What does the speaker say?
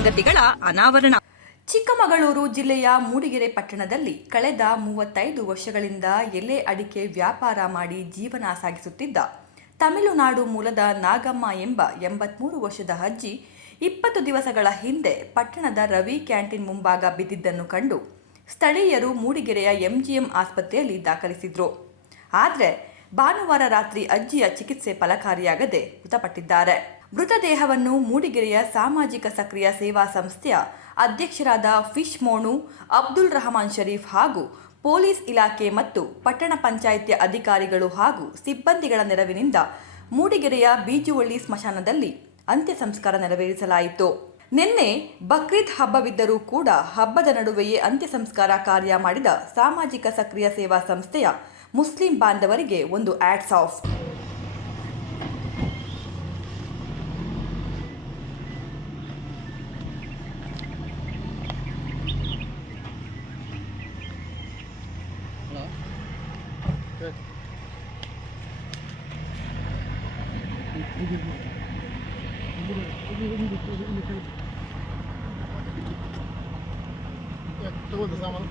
ಆವರಣ ಚಿಕ್ಕಮಗಳೂರು ಜಿಲ್ಲೆಯ ಮೂಡಿಗೆರೆ ಪಟ್ಟಣದಲ್ಲಿ ಕಳೆದ ಮೂವತ್ತೈದು ವರ್ಷಗಳಿಂದ ಎಲೆ ಅಡಿಕೆ ವ್ಯಾಪಾರ ಮಾಡಿ ಜೀವನ ಸಾಗಿಸುತ್ತಿದ್ದ ತಮಿಳುನಾಡು ಮೂಲದ ನಾಗಮ್ಮ ಎಂಬ ಎಂಬತ್ಮೂರು ವರ್ಷದ ಅಜ್ಜಿ ಇಪ್ಪತ್ತು ದಿವಸಗಳ ಹಿಂದೆ ಪಟ್ಟಣದ ರವಿ ಕ್ಯಾಂಟೀನ್ ಮುಂಭಾಗ ಬಿದ್ದಿದ್ದನ್ನು ಕಂಡು ಸ್ಥಳೀಯರು ಮೂಡಿಗೆರೆಯ ಎಂಜಿಎಂ ಆಸ್ಪತ್ರೆಯಲ್ಲಿ ದಾಖಲಿಸಿದ್ರು. ಆದರೆ ಭಾನುವಾರ ರಾತ್ರಿ ಅಜ್ಜಿಯ ಚಿಕಿತ್ಸೆ ಫಲಕಾರಿಯಾಗದೆ ಮೃತಪಟ್ಟಿದ್ದಾರೆ. ಮೃತದೇಹವನ್ನು ಮೂಡಿಗೆರೆಯ ಸಾಮಾಜಿಕ ಸಕ್ರಿಯ ಸೇವಾ ಸಂಸ್ಥೆಯ ಅಧ್ಯಕ್ಷರಾದ ಫಿಶ್ ಮೋಣು, ಅಬ್ದುಲ್ ರಹಮಾನ್ ಶರೀಫ್ ಹಾಗೂ ಪೊಲೀಸ್ ಇಲಾಖೆ ಮತ್ತು ಪಟ್ಟಣ ಪಂಚಾಯಿತಿಯ ಅಧಿಕಾರಿಗಳು ಹಾಗೂ ಸಿಬ್ಬಂದಿಗಳ ನೆರವಿನಿಂದ ಮೂಡಿಗೆರೆಯ ಬೀಜುವಳ್ಳಿ ಸ್ಮಶಾನದಲ್ಲಿ ಅಂತ್ಯ ಸಂಸ್ಕಾರ ನೆರವೇರಿಸಲಾಯಿತು. ನಿನ್ನೆ ಬಕ್ರೀದ್ ಹಬ್ಬವಿದ್ದರೂ ಕೂಡ ಹಬ್ಬದ ನಡುವೆಯೇ ಅಂತ್ಯ ಸಂಸ್ಕಾರ ಕಾರ್ಯ ಮಾಡಿದ ಸಾಮಾಜಿಕ ಸಕ್ರಿಯ ಸೇವಾ ಸಂಸ್ಥೆಯ ಮುಸ್ಲಿಂ ಬಾಂಧವರಿಗೆ ಒಂದು ಆಡ್ಸ್ ಆಫ್ опять. Это вот самое.